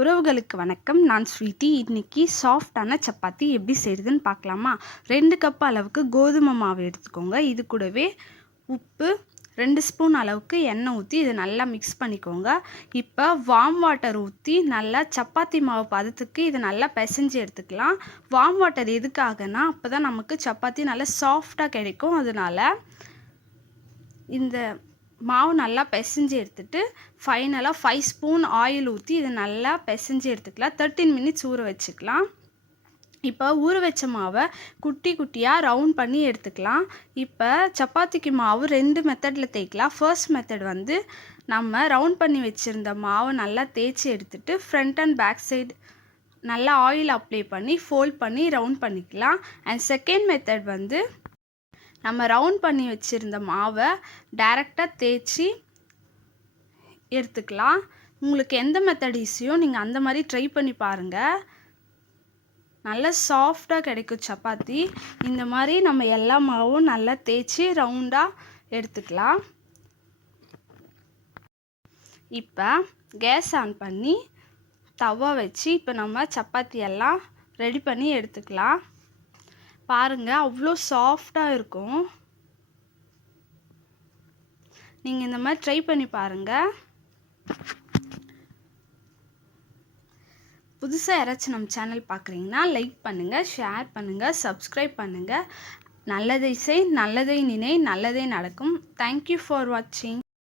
உறவுகளுக்கு வணக்கம். நான் ஸ்வீட்டி. இன்னைக்கு சாஃப்டான சப்பாத்தி எப்படி செய்கிறதுன்னு பார்க்கலாமா? 2 கப் அளவுக்கு கோதுமை மாவு எடுத்துக்கோங்க. இது கூடவே உப்பு, 2 ஸ்பூன் அளவுக்கு எண்ணெய் ஊற்றி இதை நல்லா மிக்ஸ் பண்ணிக்கோங்க. இப்போ வார்ம் வாட்டர் ஊற்றி நல்லா சப்பாத்தி மாவு பதத்துக்கு இதை நல்லா பிசைஞ்சு எடுத்துக்கலாம். வார்ம் வாட்டர் எதுக்காகனா அப்போ தான் நமக்கு சப்பாத்தி நல்லா சாஃப்டாக கிடைக்கும். அதனால் இந்த மாவு நல்லா பிசைஞ்சு எடுத்துகிட்டு ஃபைனலாக 5 ஸ்பூன் ஆயில் ஊற்றி இதை நல்லா பிசைஞ்சு எடுத்துக்கலாம். 13 மினிட்ஸ் ஊற வச்சுக்கலாம். இப்போ ஊற வச்ச மாவை குட்டி குட்டியாக ரவுண்ட் பண்ணி எடுத்துக்கலாம். இப்போ சப்பாத்திக்கு மாவு 2 மெத்தடில் தேய்க்கலாம். ஃபர்ஸ்ட் மெத்தட் வந்து நம்ம ரவுண்ட் பண்ணி வச்சுருந்த மாவை நல்லா தேய்ச்சி எடுத்துகிட்டு ஃப்ரண்ட் அண்ட் பேக் சைடு நல்லா ஆயில் அப்ளை பண்ணி ஃபோல்ட் பண்ணி ரவுண்ட் பண்ணிக்கலாம். அண்ட் செகண்ட் மெத்தட் வந்து நம்ம ரவுண்ட் பண்ணி வச்சுருந்த மாவை டைரெக்டாக தேய்ச்சி எடுத்துக்கலாம். உங்களுக்கு எந்த மெத்தட் ஈஸியோ நீங்கள் அந்த மாதிரி ட்ரை பண்ணி பாருங்கள். நல்லா சாஃப்டாக கிடைக்கும் சப்பாத்தி. இந்த மாதிரி நம்ம எல்லா மாவும் நல்லா தேய்ச்சி ரவுண்டாக எடுத்துக்கலாம். இப்போ கேஸ் ஆன் பண்ணி தவா வச்சு இப்போ நம்ம சப்பாத்தி எல்லாம் ரெடி பண்ணி எடுத்துக்கலாம். பாருங்கள், அவ்வளோ சாஃப்டாக இருக்கும். நீங்கள் இந்த மாதிரி ட்ரை பண்ணி பாருங்கள். புதுசாக யாராச்சும் நம்ம சேனல் பார்க்குறீங்கன்னா லைக் பண்ணுங்கள், ஷேர் பண்ணுங்கள், சப்ஸ்கிரைப் பண்ணுங்கள். நல்லதை செய், நல்லதை நினை, நல்லதே நடக்கும். தேங்க்யூ ஃபார் வாட்சிங்.